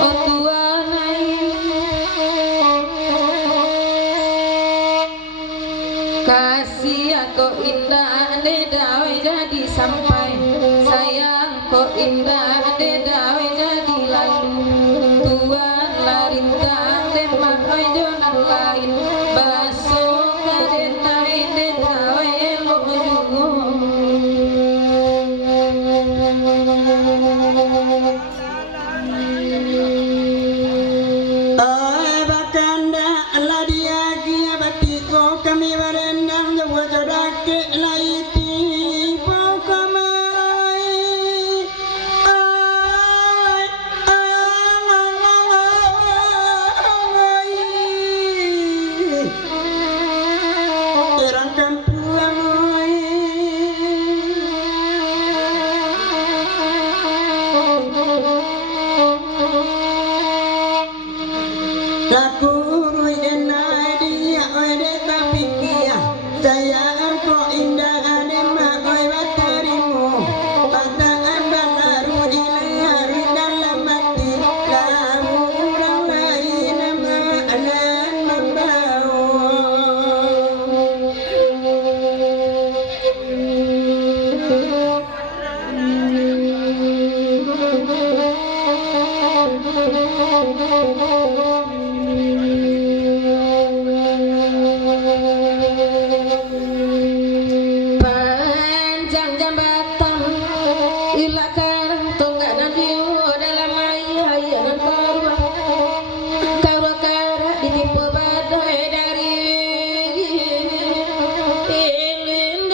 oh tuanai kasih kok indah dawe jadi sampai sayang kok indah dawe jadi lalu tuan larintang demak jonan lain baso kadenai dawe lo jugo bakanda Allah dia gia batiko kami barendang jawa jodake laiti pokamai terang kampuang laku ruidenai dia ode tapi dia sayang kok indah ade mak oi baterimu pataan baru ilang dalam mati lamu orang lain nama anan membawa panjang jambatan ilakan tonggak nadiu dalam ayanan karwa karwa kara ditipu badai dari ilin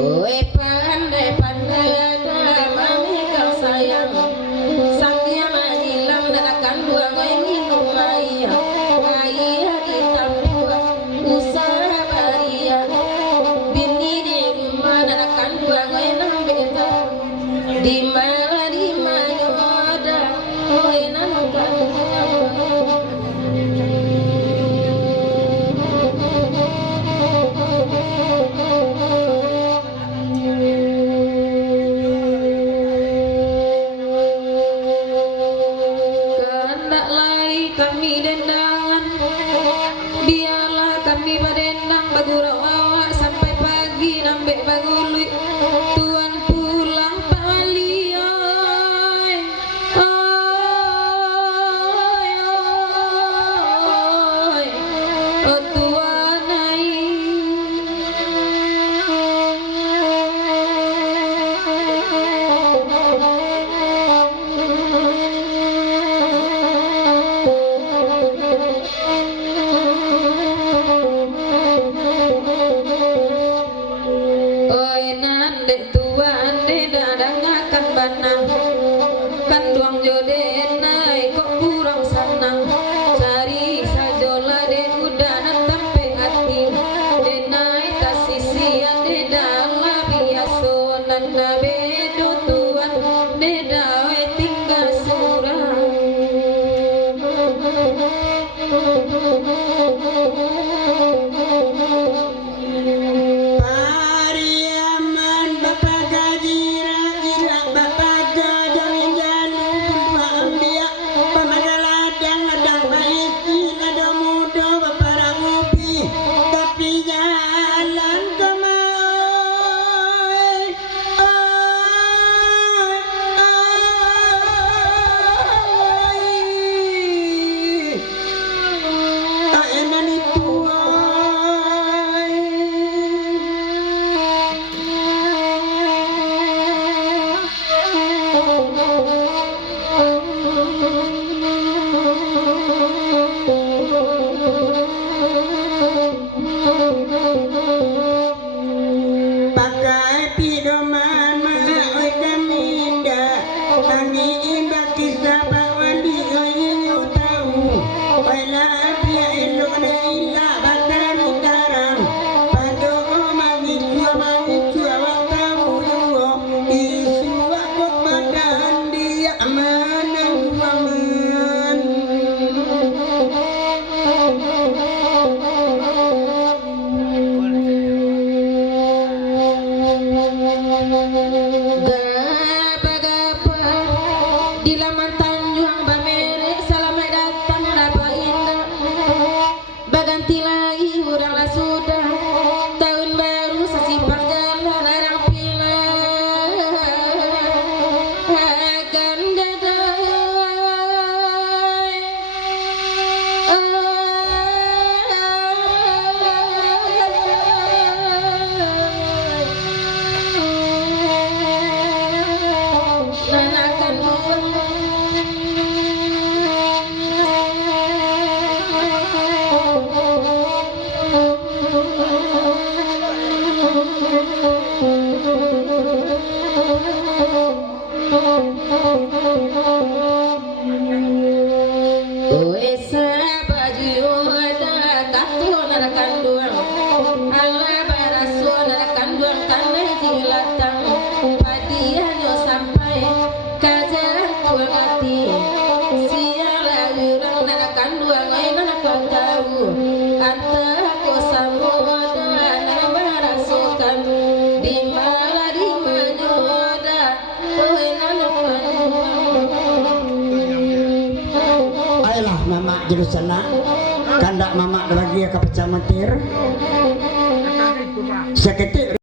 Oe pandai ada mami kau sayang sang dia majilang dadakan dua ngai minum maya maya ditambua usaha baria bini di rumah dadakan dua ngai nambeta di mana ada oe nangka kehendak lai kami dendangan biarlah kami badendang bagurau awak sampai pagi nambek bagului tuan pulang Pak Wali oi oi oi oh tuanai oi nande tuan de dadang akan banang kanduang jode nai kok kurang sanang cari sajola de udana tampe hati de nai tasisian de dala biaso nanda bedo tuan de dawe tinggal surang Pariaman bapak gajira ira bapak gajang jalu berdua ambia pamadaladang ladang baiki lada muda bapak ragupi tapi jalan kemai tak enak itu Ayolah mama jurusana kandak mama lagi ke pecah metir seketik